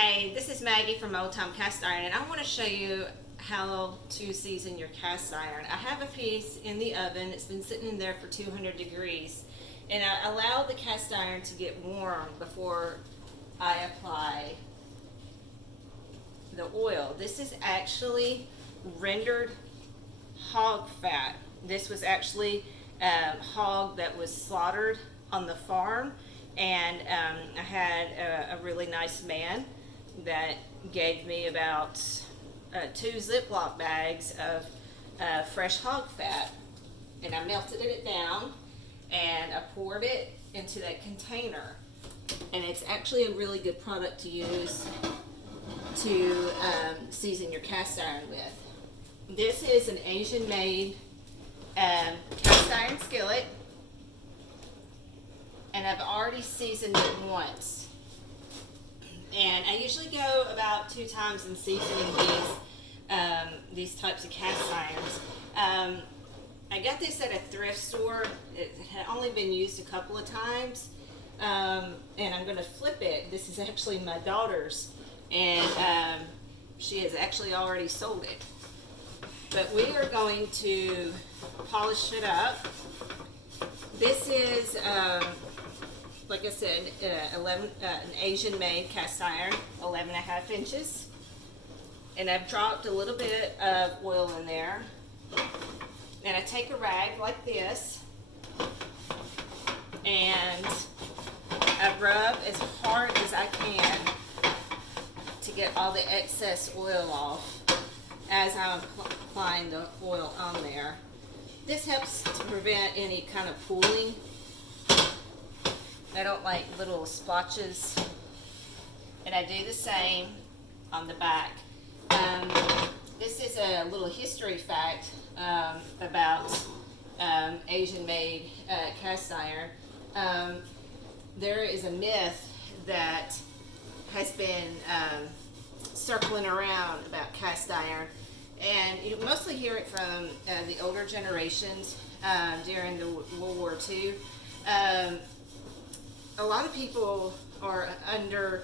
Hey, this is Maggie from Old Time Cast Iron, and I want to show you how to season your cast iron. I have a piece in the oven. It's been sitting in there for 200 degrees, and I allow the cast iron to get warm before I apply the oil. This is actually rendered hog fat. This was actually hog that was slaughtered on the farm, and I had a really nice man that gave me about 2 Ziploc bags of fresh hog fat, and I melted it down and I poured it into that container, and it's actually a really good product to use to season your cast iron with. This is an Asian made cast iron skillet, and I've already seasoned it once. And I usually go about 2 times in seasoning these types of cast irons. I got this at a thrift store. It had only been used a couple of times, and I'm going to flip it. This is actually my daughter's, and she has actually already sold it. But we are going to polish it up. This is like I said, an Asian made cast iron, 11.5 inches. And I've dropped a little bit of oil in there. And I take a rag like this, and I rub as hard as I can to get all the excess oil off as I'm applying the oil on there. This helps to prevent any kind of pooling. I don't like little splotches, and I do the same on the back. This is a little history fact about Asian made cast iron. There is a myth that has been circling around about cast iron, and you mostly hear it from the older generations during the World War II. A lot of people are under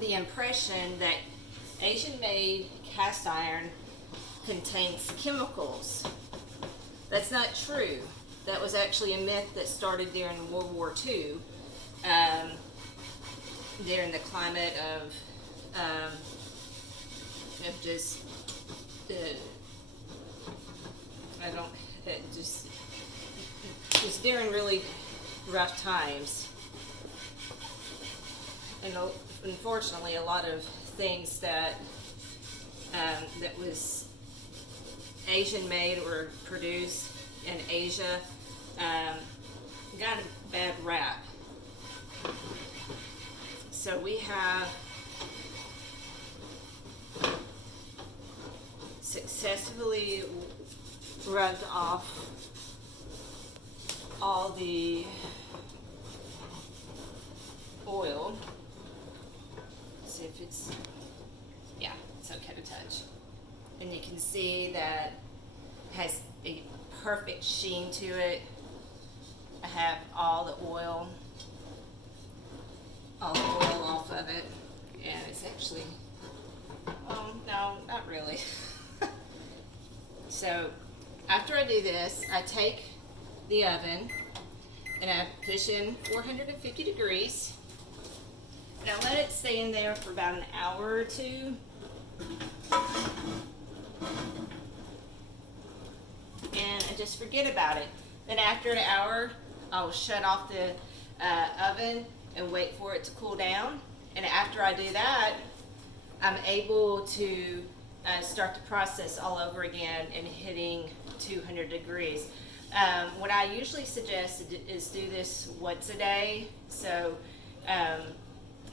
the impression that Asian made cast iron contains chemicals. That's not true. That was actually a myth that started during World War II, during the climate of just just during really rough times. And unfortunately, a lot of things that that was Asian made or produced in Asia got a bad rap. So we have successfully rubbed off all the oil. See if it's, yeah, it's okay to touch. And you can see that it has a perfect sheen to it. I have all the oil off of it, and it's actually, oh no, not really. So after I do this, I take the oven and I push in 450 degrees, and I let it stay in there for about an hour or two. And I just forget about it. Then after an hour, I will shut off the oven and wait for it to cool down. And after I do that, I'm able to start the process all over again and hitting 200 degrees. What I usually suggest is do this once a day, so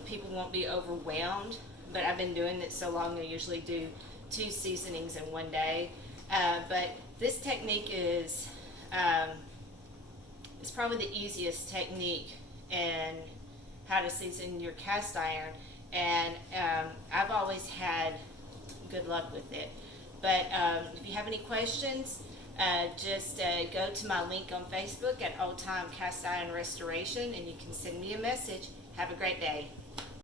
people won't be overwhelmed. But I've been doing it so long, I usually do 2 seasonings in one day. But this technique is it's probably the easiest technique in how to season your cast iron, and I've always had good luck with it. But if you have any questions, just go to my link on Facebook at Old Time Cast Iron Restoration, and you can send me a message. Have a great day.